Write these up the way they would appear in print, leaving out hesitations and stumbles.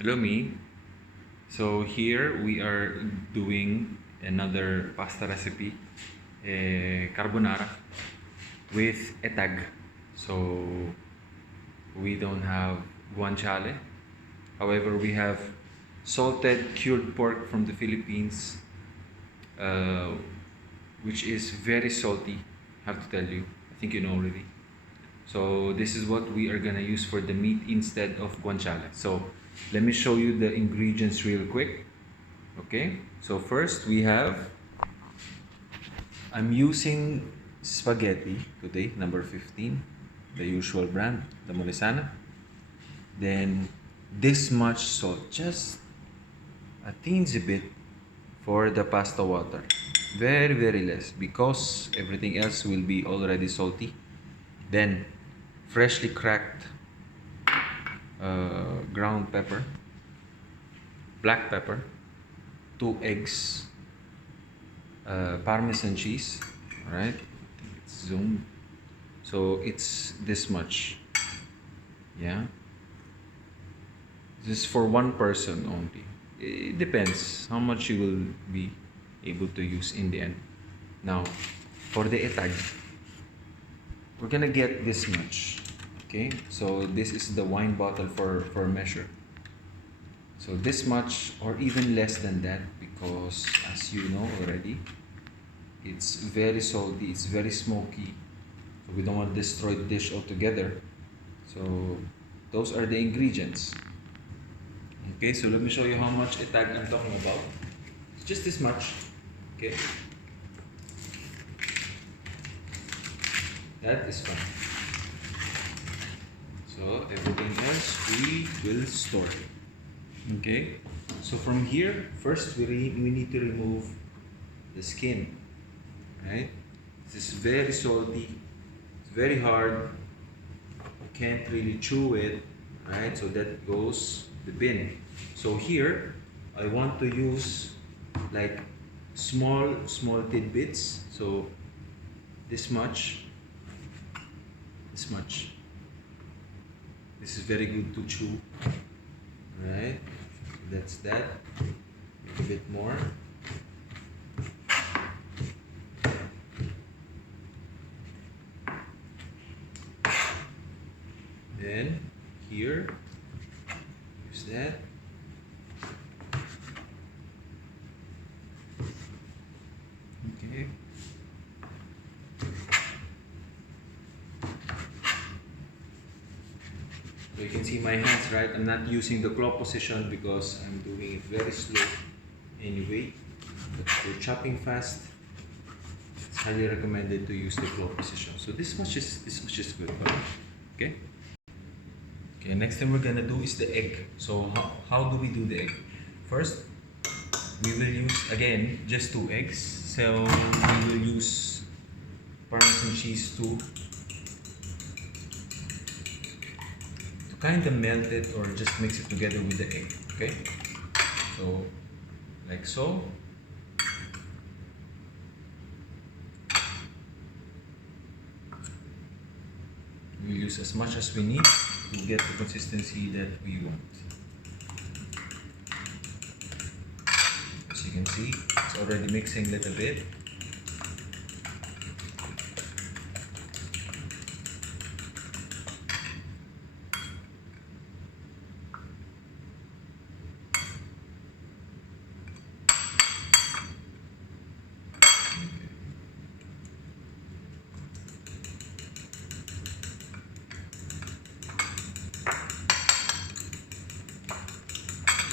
Hello, me. So here we are doing another pasta recipe, carbonara with etag. So we don't have guanciale. However, we have salted cured pork from the Philippines, uh, which is very salty. I have to tell you. I think you know already. So this is what we are gonna use for the meat instead of guanciale. So let me show you the ingredients real quick. Okay, so first we have, I'm using spaghetti today, number 15, the usual brand, the Molisana. Then this much salt, just a teensy bit for the pasta water. Very less because everything else will be already salty. Then freshly cracked ground pepper, black pepper, 2 eggs, Parmesan cheese. All right, I think it's zoomed, so it's this much. Yeah, this is for one person only. It depends how much you will be able to use in the end. Now, for the etag, we're gonna get this much. Okay, so this is the wine bottle for measure. So this much or even less than that, because as you know already, it's very salty, it's very smoky. So we don't want to destroy the dish altogether. So those are the ingredients. Okay, so let me show you how much etag I'm talking about. It's just this much. Okay. That is fine. So everything else we will store. Okay. So from here, first we need to remove the skin. Right? This is very salty. It's very hard. You can't really chew it. Right? So that goes the bin. So here, I want to use like small tidbits. So this much. This much. This is very good to chew. Right? That's that. A bit more. Then here, use that. Okay. So you can see my hands, right? I'm not using the claw position because I'm doing it very slow anyway. But if you're chopping fast, it's highly recommended to use the claw position. So this much is good. Okay. Okay. Next thing we're gonna do is the egg. So how do we do the egg? First, we will use again just 2 eggs. So we will use Parmesan cheese to kind of melt it or just mix it together with the egg. Okay, so like so. We'll use as much as we need to get the consistency that we want. As you can see, it's already mixing a little bit.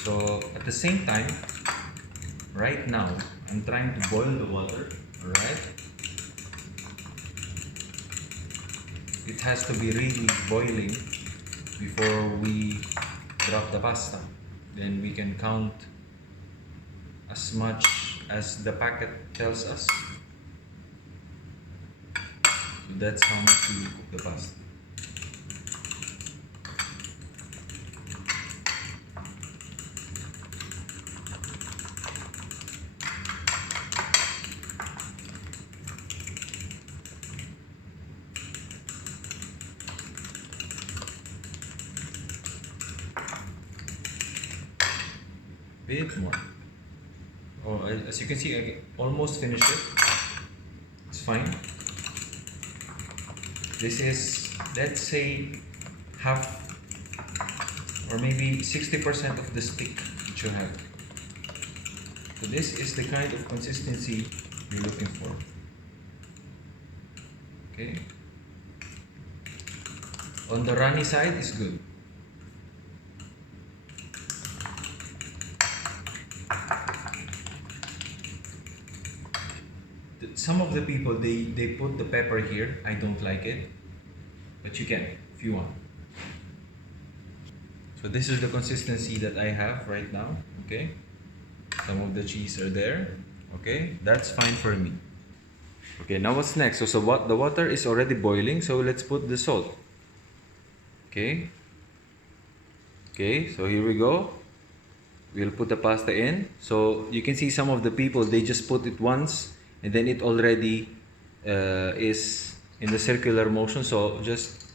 So at the same time, right now, I'm trying to boil the water, alright? It has to be really boiling before we drop the pasta. Then we can count as much as the packet tells us. So that's how much we cook the pasta. bit more. Oh, as you can see, I almost finished it. It's fine. This is, let's say, half or maybe 60% of the stick that you have. So this is the kind of consistency you're looking for. Okay. On the runny side is good. Some of the people, they put the pepper here. I don't like it, but you can if you want. So this is the consistency that I have right now. Okay, some of the cheese are there. Okay, that's fine for me. Okay, now what's next? So what, the water is already boiling, so let's put the salt. Okay, so here we go. We'll put the pasta in. So you can see some of the people, they just put it once and then it already is in the circular motion. So just,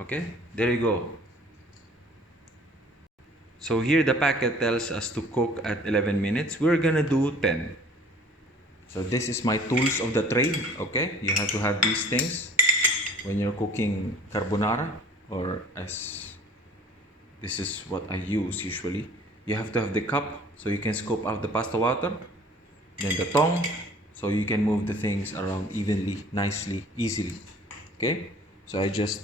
okay, there you go. So here the packet tells us to cook at 11 minutes. We're gonna do 10. So this is my tools of the trade. Okay, you have to have these things when you're cooking carbonara, or as this is what I use usually. You have to have the cup so you can scoop out the pasta water, then the tongue so you can move the things around evenly, nicely, easily. Okay, so I just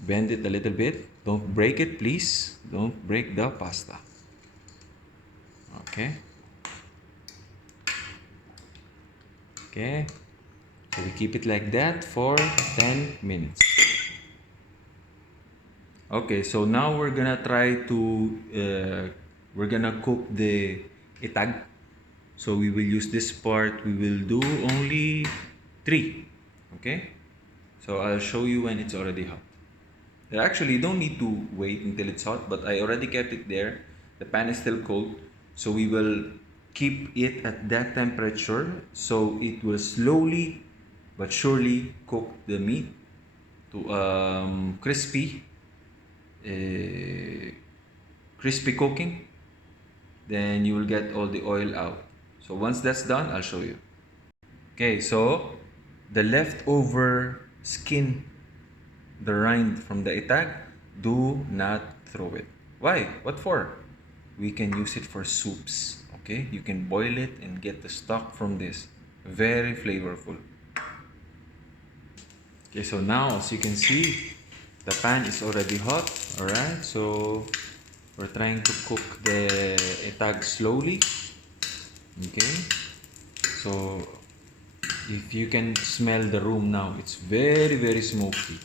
bend it a little bit. Don't break it, please. Don't break the pasta. Okay, so we keep it like that for 10 minutes. Okay, so now we're gonna try to we're gonna cook the etag. So we will use this part. We will do only 3. Okay, so I'll show you when it's already hot. Actually, you don't need to wait until it's hot, but I already kept it there. The pan is still cold, so we will keep it at that temperature, so it will slowly but surely cook the meat to crispy cooking. Then you will get all the oil out. So once that's done, I'll show you. Okay, so the leftover skin, the rind from the etag, do not throw it. Why? What for? We can use it for soups. Okay, you can boil it and get the stock from this. Very flavorful. Okay, so now as you can see, the pan is already hot. Alright, so we're trying to cook the etag slowly. Okay, so if you can smell the room now, it's very smoky.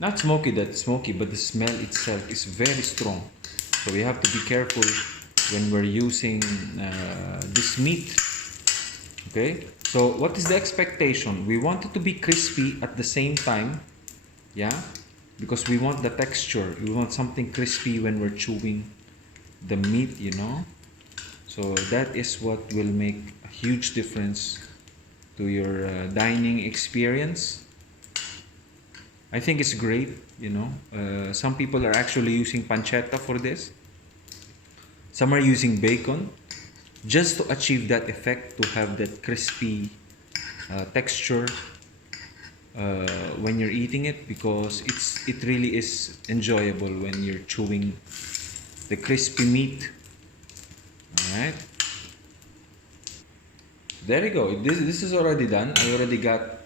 Not smoky that smoky, but the smell itself is very strong. So we have to be careful when we're using this meat. Okay, so what is the expectation? We want it to be crispy at the same time, yeah, because we want the texture. We want something crispy when we're chewing the meat, you know. So that is what will make a huge difference to your dining experience. I think it's great, you know. Some people are actually using pancetta for this. Some are using bacon just to achieve that effect, to have that crispy texture when you're eating it, because it really is enjoyable when you're chewing the crispy meat. Alright, there you go. This is already done. I already got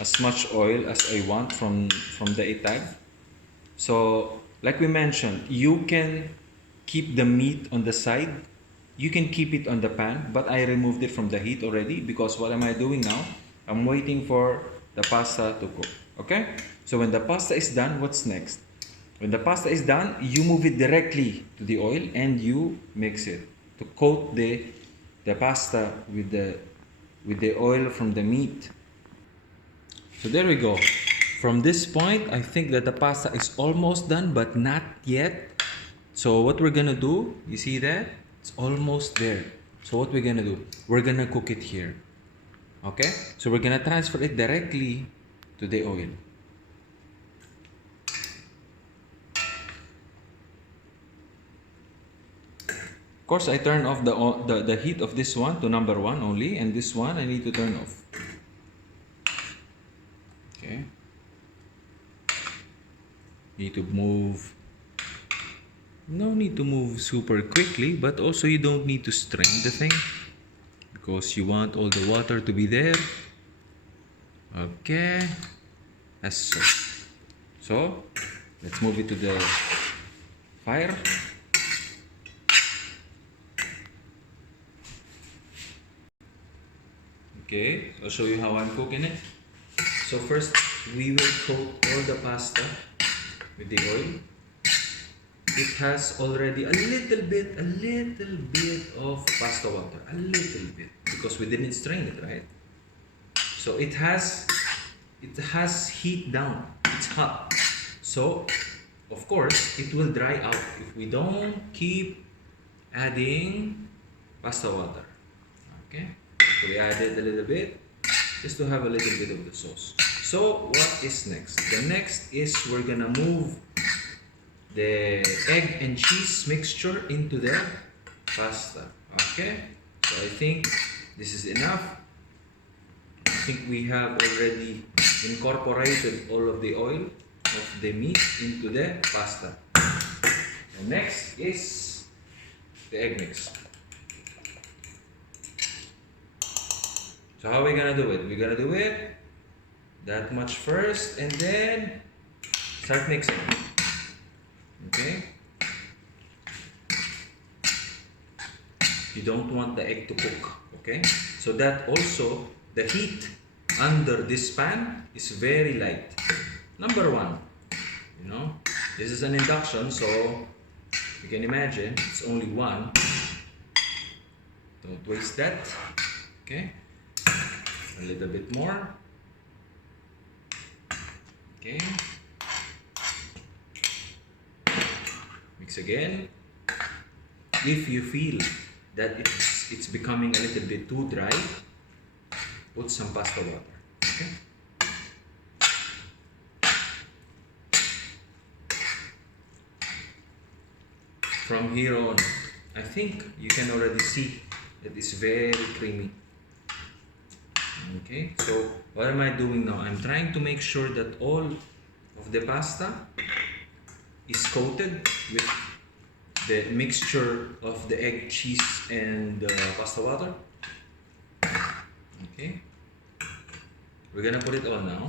as much oil as I want from the etag. So like we mentioned, you can keep the meat on the side, you can keep it on the pan, but I removed it from the heat already, because what am I doing now? I'm waiting for the pasta to cook. Okay, so when the pasta is done, what's next? When the pasta is done, you move it directly to the oil and you mix it to coat the pasta with the oil from the meat. So there we go. From this point, I think that the pasta is almost done, but not yet. So what we're gonna do, you see that? It's almost there. So what we're gonna do? We're gonna cook it here. Okay? So we're gonna transfer it directly to the oil. Of course, I turn off the heat of this one to number 1 only, and this one I need to turn off. Okay. Need to move. No need to move super quickly, but also you don't need to strain the thing because you want all the water to be there. Okay. As so. So, let's move it to the fire. Okay, I'll show you how I'm cooking it. So first, we will coat all the pasta with the oil. It has already a little bit of pasta water, a little bit, because we didn't strain it, right? So it has heat down. It's hot. So of course it will dry out if we don't keep adding pasta water. Okay. So we added a little bit just to have a little bit of the sauce. So what is next? The next is we're gonna move the egg and cheese mixture into the pasta. Okay, so I think this is enough. I think we have already incorporated all of the oil of the meat into the pasta. And next is the egg mix. So how are we gonna do it? We're gonna do it that much first and then start mixing. Okay? You don't want the egg to cook. Okay? So that also the heat under this pan is very light. Number 1, you know, this is an induction, so you can imagine it's only 1. Don't waste that. Okay? A little bit more. Okay. Mix again. If you feel that it's becoming a little bit too dry, put some pasta water. Okay. From here on, I think you can already see that it's very creamy. Okay, so what am I doing now? I'm trying to make sure that all of the pasta is coated with the mixture of the egg, cheese, and pasta water. Okay, we're gonna put it on now.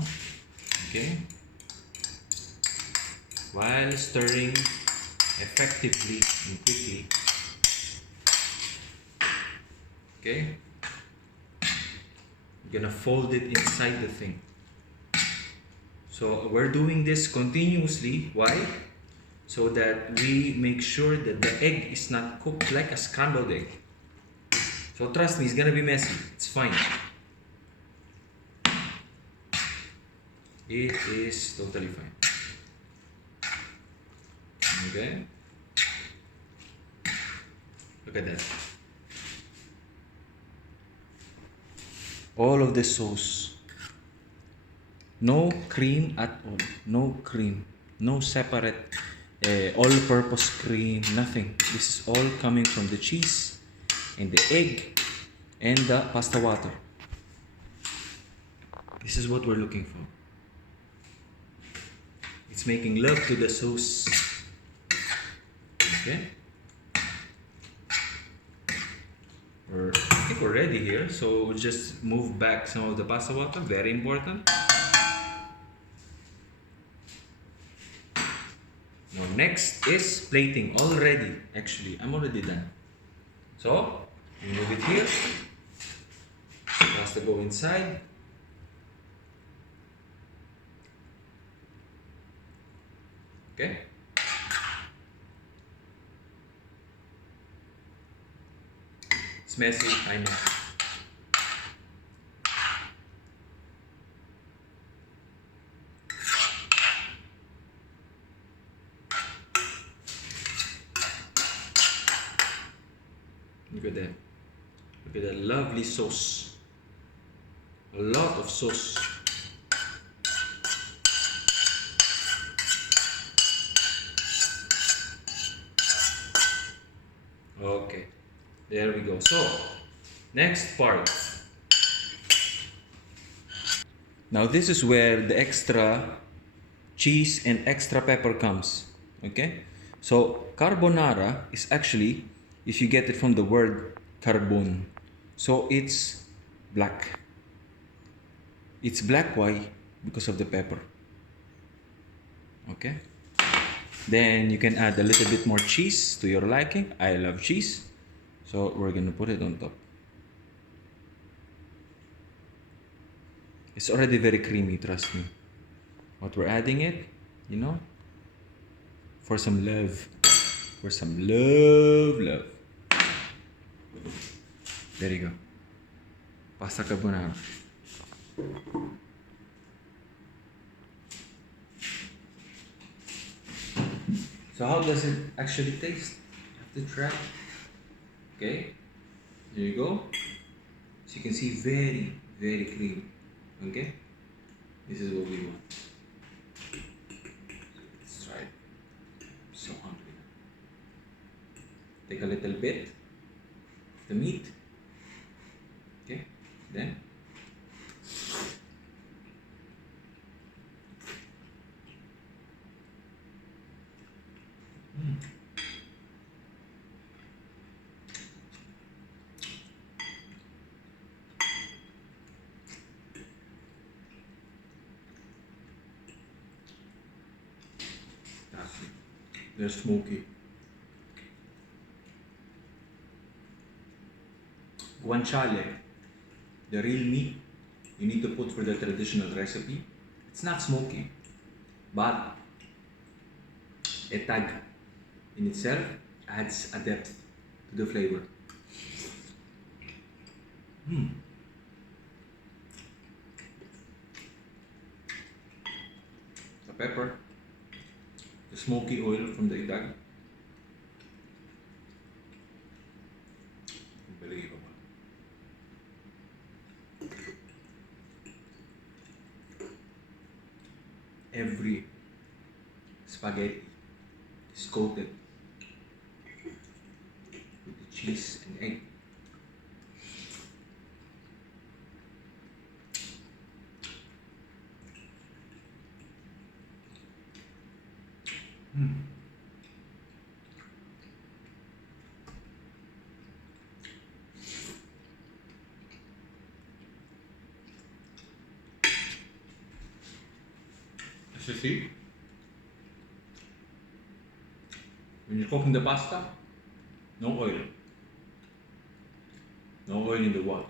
Okay, while stirring effectively and quickly. Okay, we're gonna fold it inside the thing. So we're doing this continuously. Why? So that we make sure that the egg is not cooked like a scrambled egg. So trust me, it's gonna be messy. It's fine. It is totally fine. Okay? Look at that. All of the sauce. No cream at all. No cream. No separate all-purpose cream. Nothing. This is all coming from the cheese and the egg and the pasta water. This is what we're looking for. It's making love to the sauce. Okay? I think we're ready here, so we'll just move back some of the pasta water. Very important. Now next is plating. Already, actually, I'm already done. So we move it here. Pasta go inside. Okay. It's messy, I know. Look at that. Look at that lovely sauce. A lot of sauce. Okay, there we go. So, next part. Now this is where the extra cheese and extra pepper comes. Okay? So, carbonara is actually, if you get it from the word carbon, so it's black. It's black, why? Because of the pepper. Okay? Then you can add a little bit more cheese to your liking. I love cheese. So we're gonna put it on top. It's already very creamy, trust me. But we're adding it, you know, for some love. For some love. There you go. Pasta carbonara. So how does it actually taste? You have to try. Okay, there you go. So you can see very, very creamy. Okay, this is what we want. Let's try it. I'm so hungry. Take a little bit of the meat. Okay, then that's it. They're smoky. Guanciale, the real meat you need to put for the traditional recipe. It's not smoky, but Etag in itself adds a depth to the flavor. The pepper, the smoky oil from the Etag. Unbelievable. Every spaghetti is coated with the cheese and egg. As you see, when you're cooking the pasta, no oil. No oil in the water.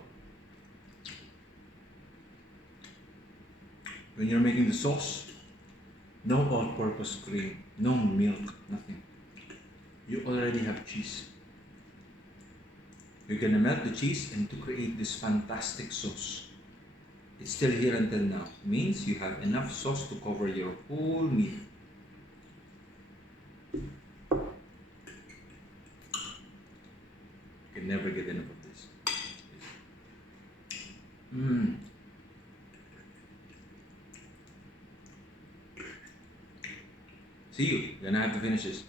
When you're making the sauce, no all-purpose cream, no milk, nothing. You already have cheese. You're gonna melt the cheese and to create this fantastic sauce. It's still here until now. Means you have enough sauce to cover your whole meal. You can never get enough of this. See you. You're gonna have to finish this.